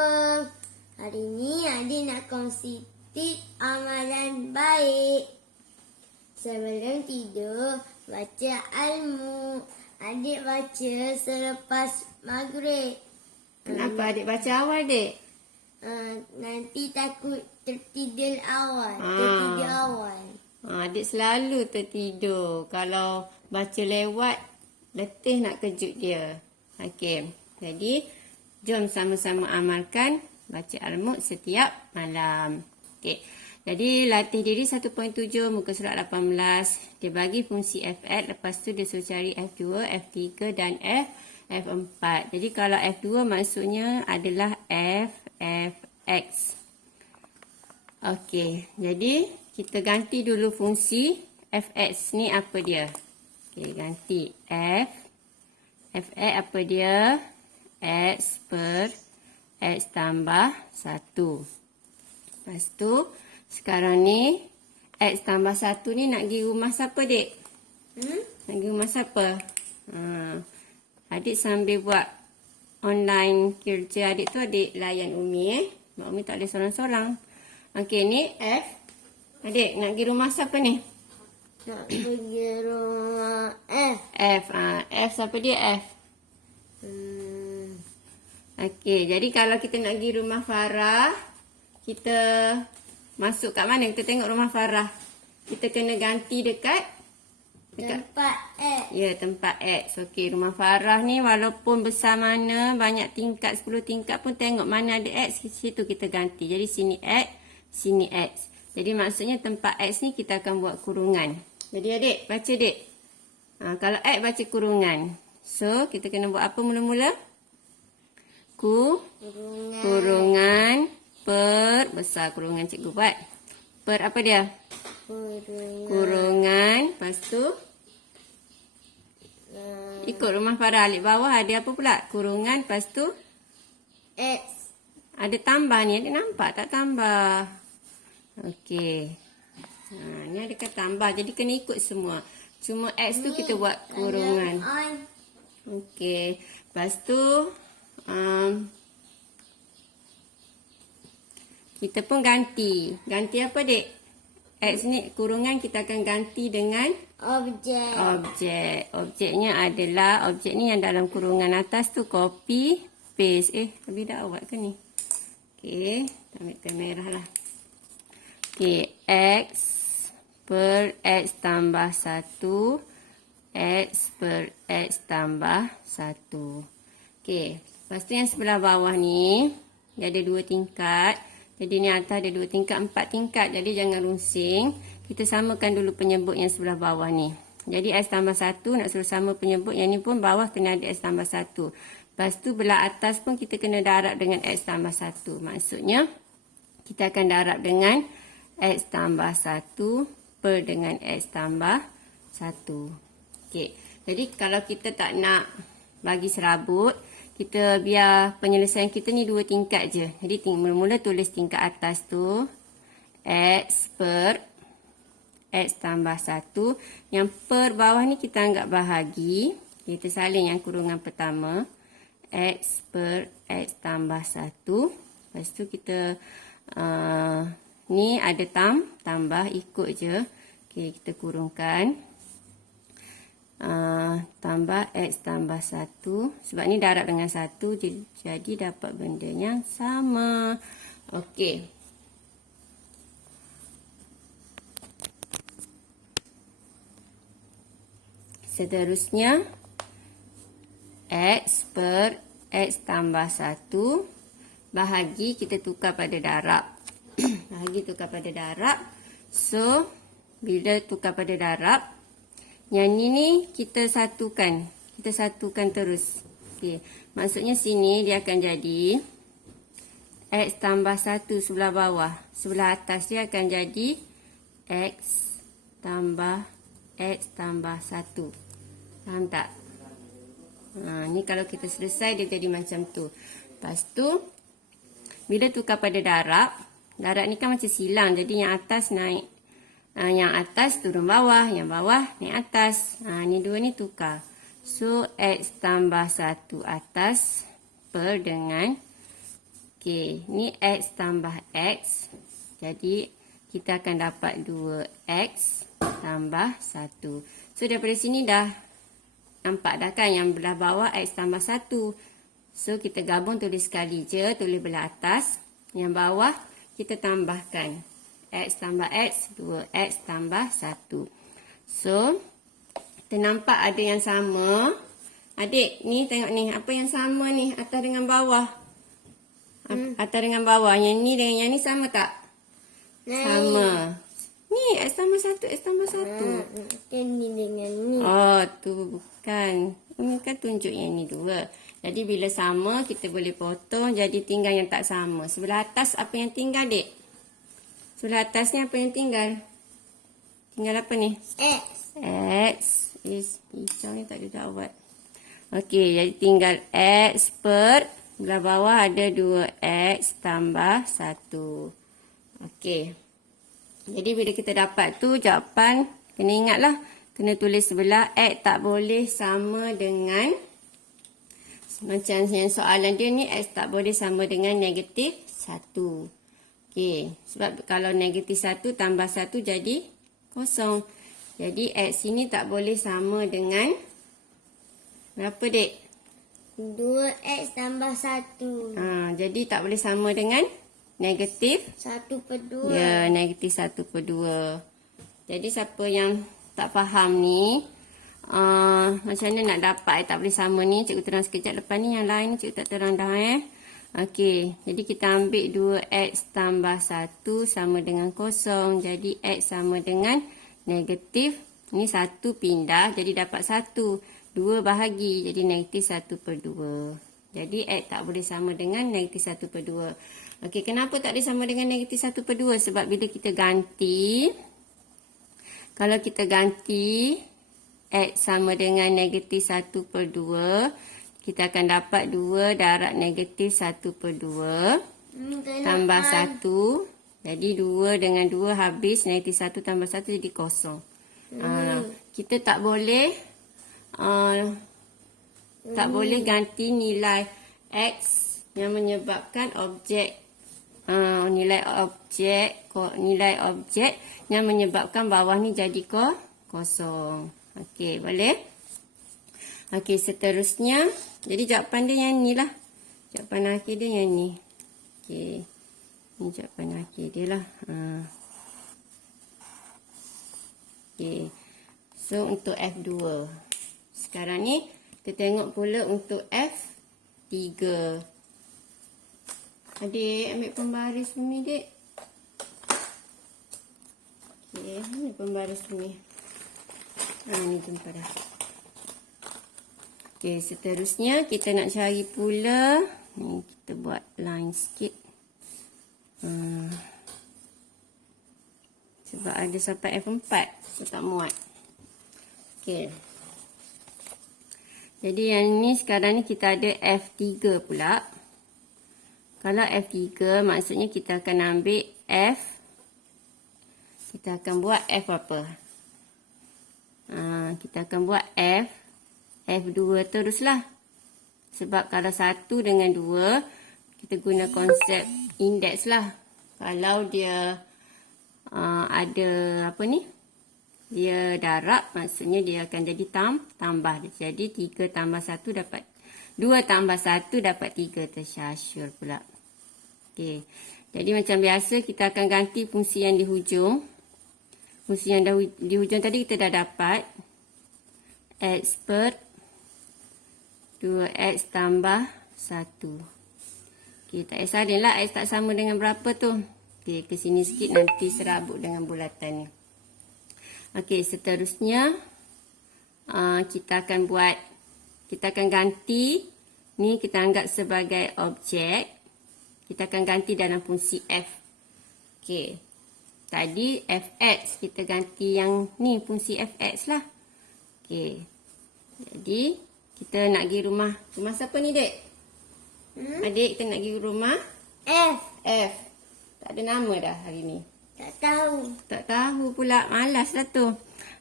Assalamualaikum. Hari ni adik nak kongsi tips amalan baik. Sebelum tidur, baca Al-Mulk. Adik baca selepas maghrib. Kenapa adik baca awal, dek? Nanti takut tertidur awal. Adik selalu tertidur. Kalau baca lewat, letih nak kejut dia. Okey. Jadi, jom sama-sama amalkan baca Al-Mulk setiap malam. Okey. Jadi, latih diri 1.7 muka surat 18. Dia bagi fungsi F8. Lepas tu dia suruh cari F2, F3 dan F4. Jadi, kalau F2 maksudnya adalah F, X. Okey. Jadi, kita ganti dulu fungsi Fx ni apa dia. Okey, ganti F. Fx apa dia? X per X tambah 1. Lepas tu, sekarang ni, X tambah 1 ni nak pergi rumah siapa, dek? Nak pergi rumah siapa? Adik sambil buat online kerja adik tu, adik layan Umi. Mak Umi tak boleh sorang-sorang. Okey, ni F. Adik, nak pergi rumah siapa ni? Nak pergi rumah F. F. F siapa dia? F. Okey, jadi kalau kita nak pergi rumah Farah, kita masuk kat mana? Kita tengok rumah Farah. Kita kena ganti dekat Tempat X. Ya, tempat X. Okey, rumah Farah ni walaupun besar mana, banyak tingkat, 10 tingkat pun tengok mana ada X, situ kita ganti. Jadi sini X, sini X. Jadi maksudnya tempat X ni kita akan buat kurungan. Jadi adik, baca dek. Kalau X baca kurungan. So, kita kena buat apa mula-mula? Kurungan per besar kurungan cikgu buat. Per apa dia? Kurungan. Lepas tu ikut rumah Farah alik bawah ada apa pula? Kurungan. Lepas tu X. ada tambah ni. Ada nampak tak tambah? Okey. Ni ada kata tambah. Jadi kena ikut semua. Cuma X tu kita buat kurungan. Okey. Lepas tu kita pun ganti. Ganti apa, dek? X ni kurungan kita akan ganti dengan Objek. Objeknya adalah, objek ni yang dalam kurungan atas tu copy, paste. Habis dah awak ke ni? Okey, ambil kamera lah. Okey, X per X tambah 1. X per X tambah 1. Okey, lepas tu yang sebelah bawah ni, dia ada 2 tingkat. Jadi ni atas ada 2 tingkat, 4 tingkat. Jadi jangan rusing. Kita samakan dulu penyebut yang sebelah bawah ni. Jadi X tambah 1 nak suruh sama penyebut. Yang ni pun bawah kena ada X tambah 1. Lepas tu belah atas pun kita kena darab dengan X tambah 1. Maksudnya kita akan darab dengan X tambah 1 per dengan X tambah 1. Okey. Jadi kalau kita tak nak bagi serabut, kita biar penyelesaian kita ni 2 tingkat je. Jadi mula-mula tulis tingkat atas tu X per X tambah 1. Yang per bawah ni kita anggap bahagi. Kita salin yang kurungan pertama. X per X tambah 1. Lepas tu kita ni ada tambah ikut je. Okey, kita kurungkan. Tambah X tambah 1. Sebab ni darab dengan 1. Jadi dapat benda yang sama. Okey. Seterusnya, X per X tambah 1. Bahagi kita tukar pada darab. Bahagi tukar pada darab. So, bila tukar pada darab, yang ni kita satukan. Kita satukan terus. Okey. Maksudnya sini dia akan jadi X tambah 1 sebelah bawah. Sebelah atas dia akan jadi X tambah 1. Faham tak? Ni kalau kita selesai dia jadi macam tu. Lepas tu, bila tukar pada darab ni kan macam silang. Jadi yang atas naik. Yang atas turun bawah, yang bawah naik atas. Ni dua ni tukar. So, X tambah 1 atas per dengan Okey, ni X tambah X. Jadi, kita akan dapat 2X tambah 1. So, daripada sini dah nampak dah kan yang belah bawah X tambah 1. So, kita gabung tulis sekali je. Tulis belah atas. Yang bawah, kita tambahkan. X tambah X, 2X tambah 1. So, kita nampak ada yang sama. Adik, ni tengok ni. Apa yang sama ni? Atas dengan bawah. Atas dengan bawah. Yang ni dengan yang ni sama tak? Sama. Ni X tambah 1, X tambah 1. Ini dengan ni. Oh, tu bukan. Ini kan tunjuk yang ni 2. Jadi, bila sama, kita boleh potong. Jadi, tinggal yang tak sama. Sebelah atas, apa yang tinggal, Dek? Sebelah atas ni, apa yang tinggal? Tinggal apa ni? X. X. Hijau ni tak ada jawab. Okey, jadi tinggal X per. Belah bawah ada 2X tambah 1. Okey. Jadi, bila kita dapat tu, jawapan, kena ingatlah. Kena tulis sebelah X tak boleh sama dengan, macam yang soalan dia ni, X tak boleh sama dengan negatif 1. Okey, sebab kalau negatif 1 tambah 1 jadi kosong. Jadi, X ini tak boleh sama dengan, berapa, Dek? 2X tambah 1. Jadi, tak boleh sama dengan negatif 1/2. Ya, negatif 1/2. Jadi, siapa yang tak faham ni, macam mana nak dapat tak boleh sama ni, cikgu terang sekejap. Lepas ni yang lain cikgu tak terang dah. Okey, jadi kita ambil 2X tambah 1 sama dengan kosong. Jadi, X sama dengan negatif. Ni 1 pindah, jadi dapat 1. 2 bahagi, jadi negatif 1/2. Jadi, X tak boleh sama dengan negatif 1/2. Okey, kenapa tak boleh sama dengan negatif 1/2? Sebab bila kita ganti, kalau kita ganti X sama dengan negatif 1/2, kita akan dapat 2 darab negatif 1/2 tambah 1. Jadi, 2 dengan 2 habis, negatif 1 tambah 1 jadi kosong. Kita tak boleh ganti nilai X yang menyebabkan objek, nilai objek yang menyebabkan bawah ni jadi kosong. Okey, boleh? Okey, seterusnya. Jadi, jawapan dia yang ni lah. Jawapan akhir dia yang ni. Okey. Ni jawapan akhir dia lah. Okey. So, untuk F2. Sekarang ni, kita tengok pula untuk F3. Adik, ambil pembaris ni, Dek. Okey, ambil pembaris ni. Ni jumpa dah. Okey, seterusnya kita nak cari pula. Ni kita buat line sikit. Sebab ada sampai F4. So, tak muat. Okey. Jadi, yang ni sekarang ni kita ada F3 pula. Kalau F3, maksudnya kita akan ambil F. Kita akan buat F apa? Kita akan buat F2 teruslah. Sebab kalau 1 dengan 2, kita guna konsep indeks lah. Kalau dia ada apa ni? Dia darab, maksudnya dia akan jadi tambah. Jadi 3 tambah 1 dapat 2 tambah 1 dapat 3. Tersyasyur pula. Okey. Jadi macam biasa kita akan ganti fungsi yang di hujung. Fungsi yang di hujung tadi kita dah dapat X per 2X tambah 1. Okey, tak payah salin lah. X tak sama dengan berapa tu. Okey, ke sini sikit nanti serabut dengan bulatan ni. Okey, seterusnya kita akan ganti. Ni kita anggap sebagai objek. Kita akan ganti dalam fungsi F. Okey. Tadi Fx, kita ganti yang ni fungsi Fx lah. Okey. Jadi, kita nak pergi rumah. Rumah siapa ni, Dek? Adik, kita nak pergi rumah F. Tak ada nama dah hari ni. Tak tahu. Tak tahu pula. Malas lah tu.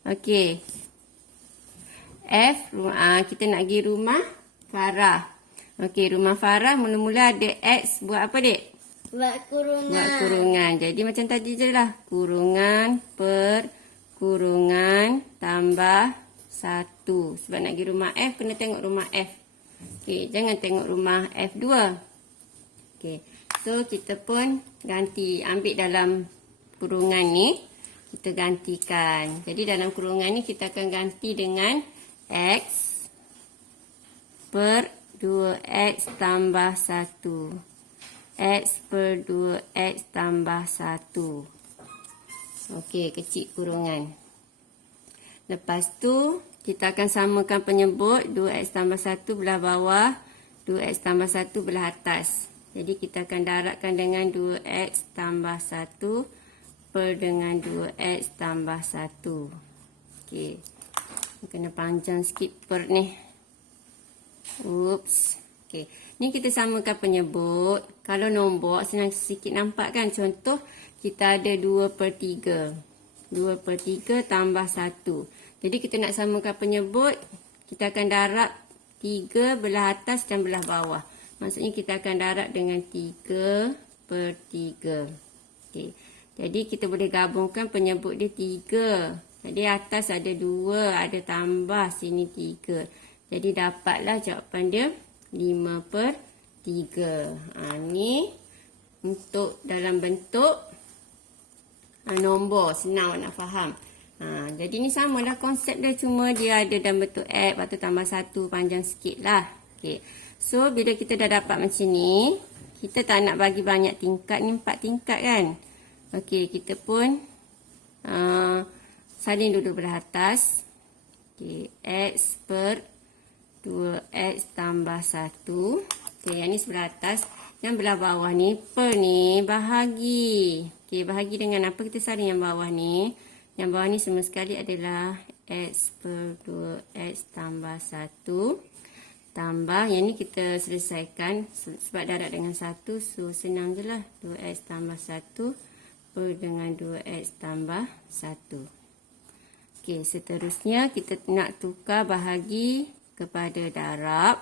Okey. F, kita nak pergi rumah Farah. Okey, rumah Farah mula-mula ada X. Buat apa, dek? Buat kurungan. Buat kurungan. Jadi macam tadi je lah. Kurungan per kurungan tambah 1. Sebab nak pergi rumah F, kena tengok rumah F. Okey, jangan tengok rumah F2. Okey, so kita pun ganti. Ambil dalam kurungan ni, kita gantikan. Jadi dalam kurungan ni kita akan ganti dengan X per 2X tambah 1. X per 2X tambah 1. Okey, kecil kurungan. Lepas tu, kita akan samakan penyebut 2X tambah 1 belah bawah, 2X tambah 1 belah atas. Jadi, kita akan darabkan dengan 2X tambah 1 per dengan 2X tambah 1. Okey. Kena panjang sikit per ni. Oops. Okey. Ni kita samakan penyebut. Kalau nombor, senang sikit nampak kan? Contoh, kita ada 2 per 3. 2 per 3 tambah 1. Jadi, kita nak samakan penyebut. Kita akan darab 3 belah atas dan belah bawah. Maksudnya, kita akan darab dengan 3 per 3. Okey. Jadi, kita boleh gabungkan penyebut dia 3. Jadi, atas ada 2, ada tambah sini 3. Jadi, dapatlah jawapan dia 5 per 3. Ni untuk dalam bentuk nombor. Senang nak faham. Jadi, ni samalah konsep dia. Cuma dia ada dalam bentuk X. Lepas tu tambah 1. Panjang sikit lah. Okay. So, bila kita dah dapat macam ni, kita tak nak bagi banyak tingkat. Ni 4 tingkat kan? Okey, kita pun salin dulu belah atas. Okey, X per 2X tambah 1. Okey, yang ni sebelah atas. Yang belah bawah ni, per ni bahagi. Okey, bahagi dengan apa? Kita salin yang bawah ni. Yang bawah ni semua sekali adalah X per 2X tambah 1. Tambah, yang ni kita selesaikan. Sebab darab dengan 1, so senang je lah. 2X tambah 1 per dengan 2X tambah 1. Okey, seterusnya kita nak tukar bahagi kepada darab.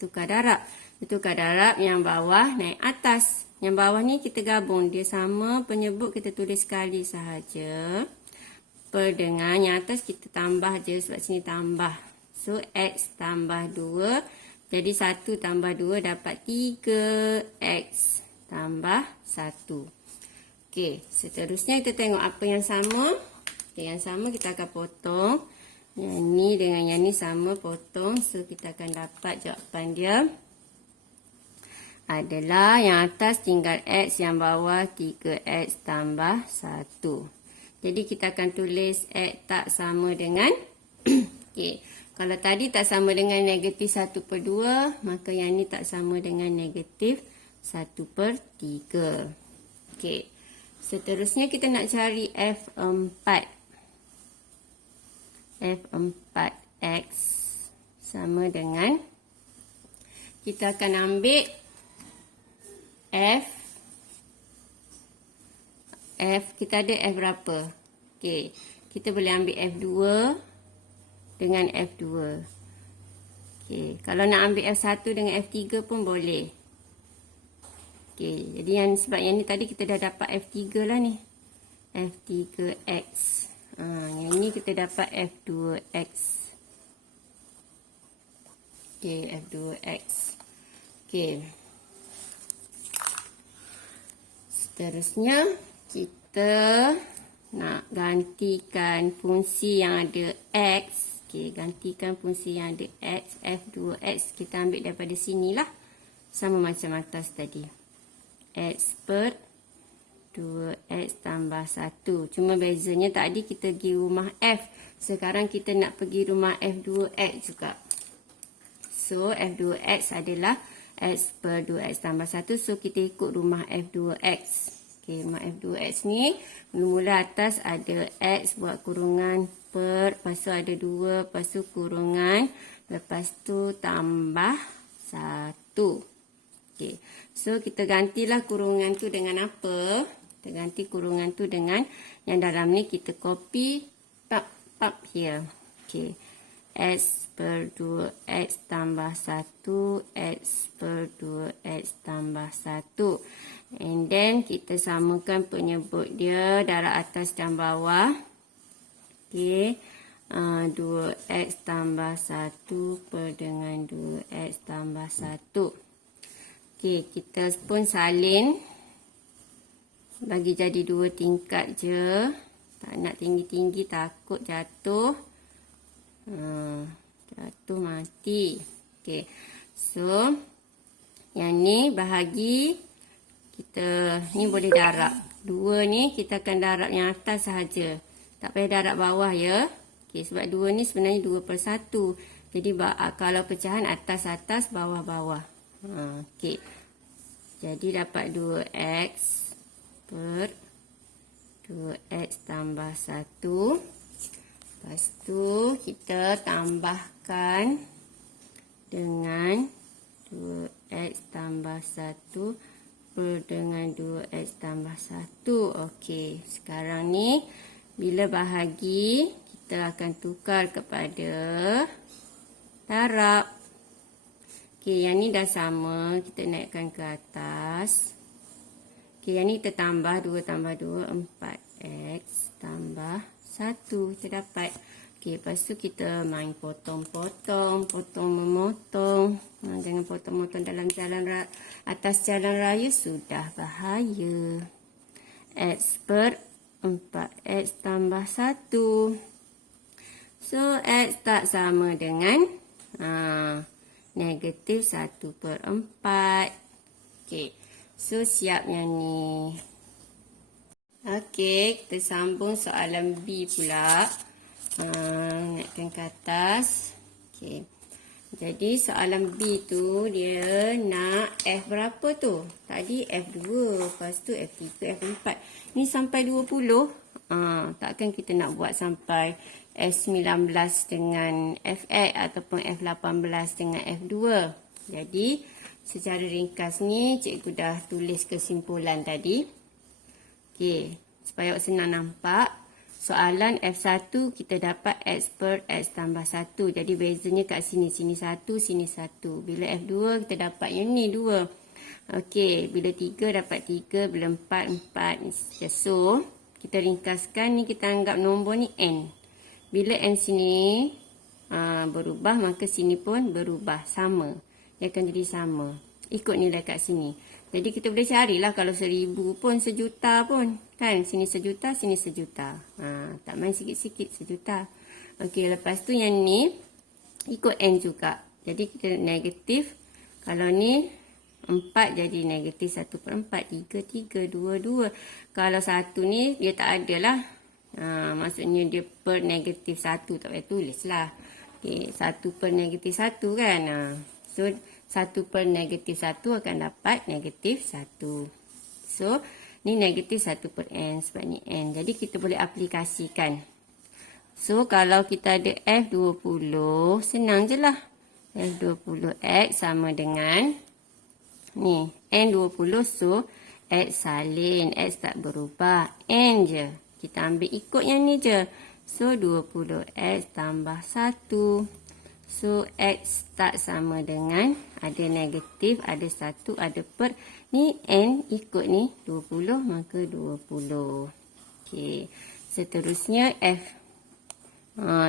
Tukar darab. Tukar darab yang bawah naik atas. Yang bawah ni kita gabung. Dia sama penyebut kita tulis sekali sahaja. Per dengan yang atas kita tambah je sebab sini tambah. So, X tambah 2. Jadi, 1 tambah 2 dapat 3X tambah 1. Okey, seterusnya kita tengok apa yang sama. Okey, yang sama kita akan potong. Yang ni dengan yang ni sama potong. So, kita akan dapat jawapan dia adalah yang atas tinggal X, yang bawah 3X tambah 1. Jadi, kita akan tulis X tak sama dengan okey. Kalau tadi tak sama dengan negatif 1 per 2, maka yang ni tak sama dengan negatif 1 per 3. Okey. Seterusnya kita nak cari F4. F4X sama dengan, kita akan ambil F, kita ada F berapa? Okey. Kita boleh ambil F2 dengan F2. Okey, kalau nak ambil F1 dengan F3 pun boleh. Okey, jadi sebab yang ni tadi kita dah dapat F3 lah ni. F3X. Yang ni kita dapat F2X. Okey, F2X. Okey. Seterusnya, kita nak gantikan fungsi yang ada X. Okey, gantikan fungsi yang ada X, F2X. Kita ambil daripada sini lah. Sama macam atas tadi. X per 2X tambah 1. Cuma bezanya tadi kita pergi rumah F. Sekarang kita nak pergi rumah F2X juga. So, F2X adalah X per 2X tambah 1. So, kita ikut rumah F2X. Okey, rumah F2X ni, mula-mula atas ada X buat kurungan per, lepas tu ada 2, lepas tu kurungan, lepas tu tambah 1. Okey, so kita gantilah kurungan tu dengan apa? Kita ganti kurungan tu dengan yang dalam ni kita copy, pop here. Okey, X per 2X tambah 1, X per 2X tambah 1. And then kita samakan penyebut dia darab atas dan bawah. Okey. 2X tambah 1 per dengan 2X tambah 1. Okey, kita pun salin. Bagi jadi 2 tingkat je. Tak nak tinggi-tinggi, takut jatuh. Jatuh mati. Okey. So, yang ni bahagi kita ni boleh darab. 2 ni kita akan darab yang atas sahaja. Tak payah darab bawah ya. Okey, sebab 2 ni sebenarnya 2 per 1. Jadi kalau pecahan atas-atas, bawah-bawah. Okey. Jadi dapat 2X per 2X tambah 1. Lepas tu kita tambahkan dengan 2X tambah 1 per dengan 2X tambah 1. Okey, sekarang ni bila bahagi kita akan tukar kepada darab. Okey, yang ni dah sama, kita naikkan ke atas. Okey, yang ni kita tambah 2 tambah 2, 4X tambah 1. Kita dapat. Okey, lepas tu kita main potong-potong, potong-memotong. Jangan potong-potong dalam atas jalan raya, sudah bahaya. X per 4X tambah 1. So, X tak sama dengan negatif 1 per 4. Okey. So, siap yang ni. Okey, kita sambung soalan B pula. Naikkan ke atas. Okey. Jadi, soalan B tu, dia nak F berapa tu? Tadi F2, lepas tu F3, F4. Ni sampai 20. Takkan kita nak buat sampai F19 dengan Fx ataupun F18 dengan F2. Jadi, secara ringkas ni, cikgu dah tulis kesimpulan tadi. Okey, supaya senang nampak. Soalan F1 kita dapat X per X tambah 1. Jadi, bezanya kat sini. Sini 1, sini 1. Bila F2, kita dapat yang ni 2. Okey, bila 3 dapat 3. Bila 4, 4. So, kita ringkaskan ni, kita anggap nombor ni N. Bila N sini berubah, maka sini pun berubah. Sama. Dia akan jadi sama. Ikut nilai kat sini. Jadi kita boleh carilah kalau 1000 pun, sejuta pun. Kan? Sini sejuta, sini sejuta. Tak main sikit-sikit sejuta. Okey, lepas tu yang ni ikut N juga. Jadi kita negatif. Kalau ni 4 jadi negatif 1 per 4. 3, 3, 2, 2. Kalau 1 ni dia tak ada lah. Maksudnya dia per negatif 1. Tak payah tulis lah. Okay, 1 per negatif 1 kan. So 1 per negatif 1 akan dapat negatif 1. So ni negatif 1 per N. Sebab ni N. Jadi kita boleh aplikasikan. So kalau kita ada F20. Senang je lah. F20X sama dengan ni N20. So X salin. X tak berubah. N je. Kita ambil ikut yang ni je. So, 20X tambah 1. So, X tak sama dengan ada negatif, ada 1, ada per. Ni N ikut ni 20, maka 20. Okey. Seterusnya F.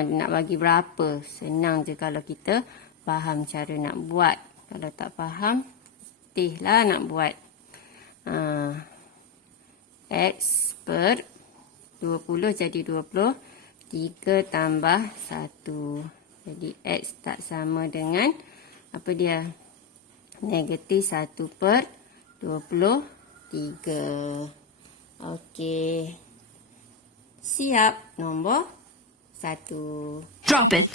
Nak bagi berapa? Senang je kalau kita faham cara nak buat. Kalau tak faham, letihlah nak buat. X per 20 jadi 20. 3 tambah 1. Jadi X tak sama dengan apa dia? Negatif 1 per 23. Okey. Siap nombor 1. Drop it.